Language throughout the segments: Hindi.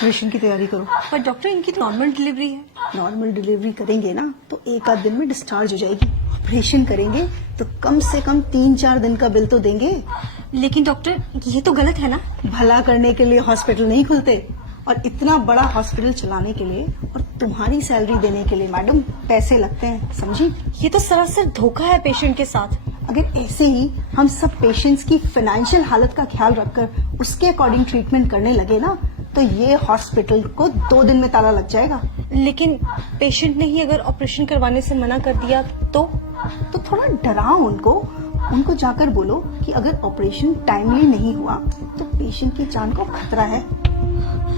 ऑपरेशन की तैयारी करो। पर डॉक्टर इनकी नॉर्मल डिलीवरी है। नॉर्मल डिलीवरी करेंगे ना तो एक आध दिन में डिस्चार्ज हो जाएगी। ऑपरेशन करेंगे तो कम से कम 3-4 दिन का बिल तो देंगे। लेकिन डॉक्टर ये तो गलत है ना। भला करने के लिए हॉस्पिटल नहीं खुलते, और इतना बड़ा हॉस्पिटल चलाने के लिए और तुम्हारी सैलरी देने के लिए मैडम पैसे लगते हैं, समझी? ये तो सरासर धोखा है पेशेंट के साथ। अगर ऐसे ही हम सब पेशेंट्स की फाइनेंशियल हालत का ख्याल रखकर उसके अकॉर्डिंग ट्रीटमेंट करने लगे ना तो ये हॉस्पिटल को 2 दिन में ताला लग जाएगा। लेकिन पेशेंट ने ही अगर ऑपरेशन करवाने से मना कर दिया तो थोड़ा डराओ उनको जाकर बोलो कि अगर ऑपरेशन टाइमली नहीं हुआ तो पेशेंट की जान को खतरा है।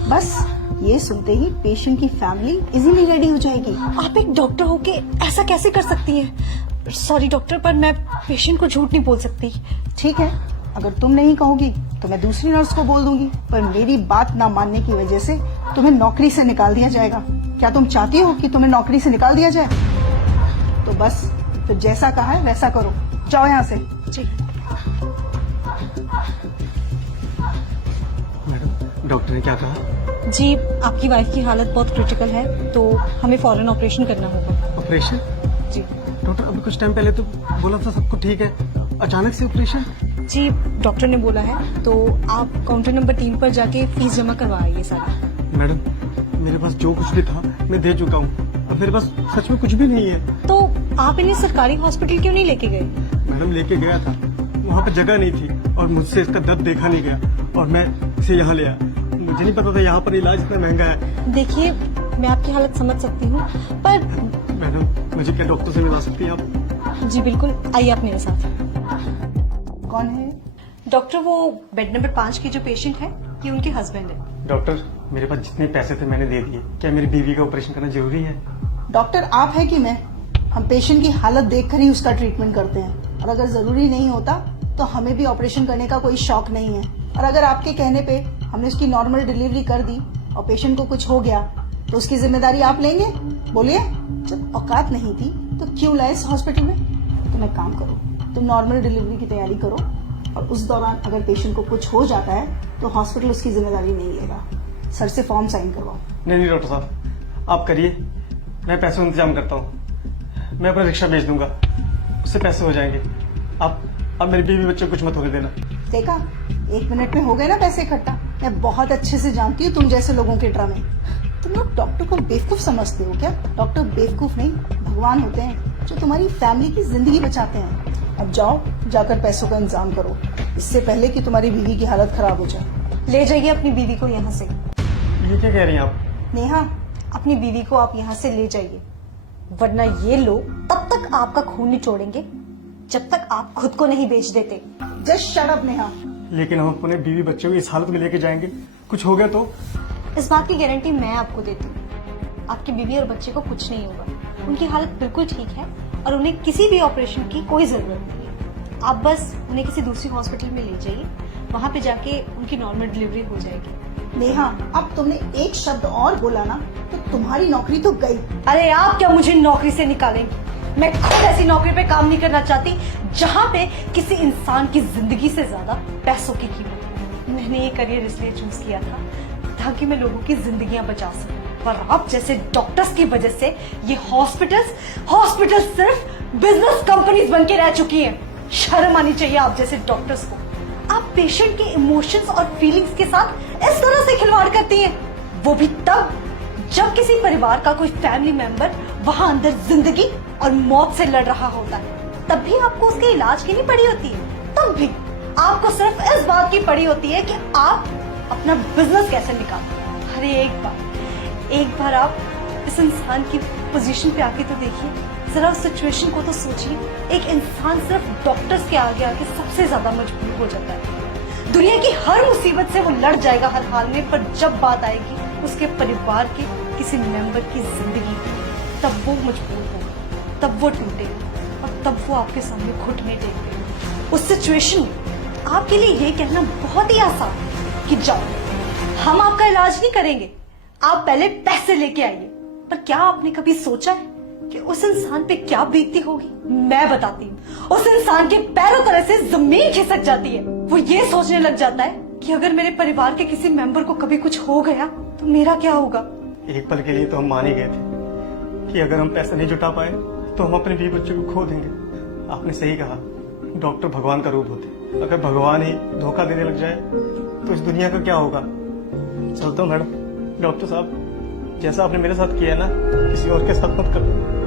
बस ये सुनते ही पेशेंट की फैमिली इजीली रेडी हो जाएगी। आप एक डॉक्टर होके ऐसा कैसे कर सकती हैं? सॉरी डॉक्टर, पर मैं पेशेंट को झूठ नहीं बोल सकती। ठीक है, अगर तुम नहीं कहोगी तो मैं दूसरी नर्स को बोल दूंगी, पर मेरी बात ना मानने की वजह से तुम्हें नौकरी से निकाल दिया जाएगा। क्या तुम चाहती हो कि तुम्हें नौकरी से निकाल दिया जाए? तो बस फिर जैसा कहा है वैसा करो, जाओ यहाँ से। जी मैडम, डॉक्टर ने क्या कहा? जी, आपकी वाइफ की हालत बहुत क्रिटिकल है तो हमें फौरन ऑपरेशन करना होगा। ऑपरेशन? जी डॉक्टर अभी कुछ टाइम पहले तो बोला था सब कुछ ठीक है, अचानक से ऑपरेशन? जी, डॉक्टर ने बोला है तो आप काउंटर नंबर 3 पर जाके फीस जमा करवा आइए सारी। मैडम, मेरे पास जो कुछ भी था मैं दे चुका हूँ, अब मेरे पास सच में कुछ भी नहीं है। तो आप इन्हें सरकारी हॉस्पिटल क्यों नहीं लेके गए? मैडम, लेके गया था, वहाँ पे जगह नहीं थी और मुझसे इसका दर्द देखा नहीं गया और मैं इसे यहाँ ले आया। मुझे नहीं पता था यहाँ पर इलाज इतना महंगा है। देखिए, मैं आपकी हालत समझ सकती हूँ, पर मैडम, मुझे क्या डॉक्टर से मिला सकती हैं आप? जी बिल्कुल, आइए आप मेरे साथ। कौन है? डॉक्टर, वो बेड नंबर 5 की जो पेशेंट है ये उनके हस्बैंड है। डॉक्टर, मेरे पास जितने पैसे थे मैंने दे दिए, क्या मेरी बीवी का ऑपरेशन करना जरूरी है? डॉक्टर आप है कि मैं? हम पेशेंट की हालत देखकर ही उसका ट्रीटमेंट करते हैं, और अगर जरूरी नहीं होता तो हमें भी ऑपरेशन करने का कोई शौक नहीं है। और अगर आपके कहने पे हमने उसकी नॉर्मल डिलीवरी कर दी और पेशेंट को कुछ हो गया तो उसकी जिम्मेदारी आप लेंगे? बोलिए, जब औकात नहीं थी तो क्यों लाए इस हॉस्पिटल में? तुम एक काम करो, तुम नॉर्मल डिलीवरी की तैयारी करो, और उस दौरान अगर पेशेंट को कुछ हो जाता है तो हॉस्पिटल उसकी जिम्मेदारी नहीं लेगा। सर से फॉर्म साइन करवाओ। नहीं डॉक्टर साहब, आप करिए, मैं पैसों का इंतजाम करता हूँ। मैं अपना रिक्शा भेज दूंगा, उससे पैसे हो जाएंगे। आप मेरी बीवी बच्चे को कुछ मत होने देना। देखा, 1 मिनट में हो गए ना पैसे इकट्ठा। मैं बहुत अच्छे से जानती हूँ तुम जैसे लोगों के ड्रामे। तुम लोग डॉक्टर को बेवकूफ समझते हो क्या? डॉक्टर बेवकूफ नहीं, भगवान होते हैं जो तुम्हारी फैमिली की जिंदगी बचाते हैं। अब जाओ, जाकर पैसों का इंतजाम करो, इससे पहले कि तुम्हारी बीवी की हालत खराब हो जाए। ले जाइए अपनी बीवी को यहाँ से। ये क्या कह रही हैं आप? नेहा, अपनी बीवी को आप यहाँ से ले जाइए, वरना ये लोग तब तक आपका खून निचोड़ेंगे जब तक आप खुद को नहीं बेच देते। Just shut up Neha. लेकिन हम अपने बीवी बच्चों को इस हालत में लेके जाएंगे, कुछ हो गया तो? इस बात की गारंटी मैं आपको देती हूँ, आपकी बीवी और बच्चे को कुछ नहीं होगा। उनकी हालत बिल्कुल ठीक है और उन्हें किसी भी ऑपरेशन की कोई जरूरत नहीं है। आप बस उन्हें किसी दूसरी हॉस्पिटल में ले जाइए, वहाँ पे जाके उनकी नॉर्मल डिलीवरी हो जाएगी। नेहा, अब तुमने एक शब्द और बोला ना तो तुम्हारी नौकरी तो गई। अरे आप क्या मुझे नौकरी से निकालेंगे? मैं खुद ऐसी नौकरी पे काम नहीं करना चाहती जहाँ पे किसी इंसान की जिंदगी से ज्यादा पैसों की कीमत हो। मैंने ये करियर इसलिए चूज किया था ताकि मैं लोगों की जिंदगियां बचा सकूं, पर आप जैसे डॉक्टर्स की वजह से ये हॉस्पिटल्स सिर्फ बिजनेस कंपनीज बन के रह चुकी हैं। शर्म आनी चाहिए आप जैसे डॉक्टर्स को। आप पेशेंट के इमोशंस और फीलिंग्स के साथ इस तरह से खिलवाड़ करती हैं, वो भी तब जब किसी परिवार का कोई फैमिली मेंबर वहां अंदर जिंदगी और मौत से लड़ रहा होता है। तब भी आपको उसके इलाज की नहीं पड़ी होती है, तब भी आपको सिर्फ इस बात की पड़ी होती है कि आप अपना बिजनेस कैसे निकालें। अरे एक बार आप इस इंसान की पोजीशन पे आके तो देखिए, जरा उस सिचुएशन को तो सोचिए। एक इंसान सिर्फ डॉक्टर्स के आगे आके सबसे ज्यादा मजबूर हो जाता है। दुनिया की हर मुसीबत से वो लड़ जाएगा हर हाल में, पर जब बात आएगी उसके परिवार के किसी मेंबर की जिंदगी की, तब वो मजबूर होगा, तब वो टूटेगा और तब वो आपके सामने घुटने टेकेगा। उस सिचुएशन में आपके लिए ये कहना बहुत ही आसान है कि जाओ, हम आपका इलाज नहीं करेंगे, आप पहले पैसे लेके आइए। पर क्या आपने कभी सोचा है कि उस इंसान पे क्या बीतती होगी? मैं बताती हूँ। उस इंसान के पैरों तरह से जमीन खिसक जाती है। वो ये सोचने लग जाता है कि अगर मेरे परिवार के किसी मेंबर को कभी कुछ हो गया तो मेरा क्या होगा। एक पल के लिए तो हम मान ही गए थे कि अगर हम पैसा नहीं जुटा पाए तो हम अपने बीवी बच्चों को खो देंगे। आपने सही कहा, डॉक्टर भगवान का रूप होते। अगर भगवान ही धोखा देने लग जाए तो इस दुनिया का क्या होगा। चलता हूँ मैडम। डॉक्टर साहब, जैसा आपने मेरे साथ किया ना, किसी और के साथ मत करो।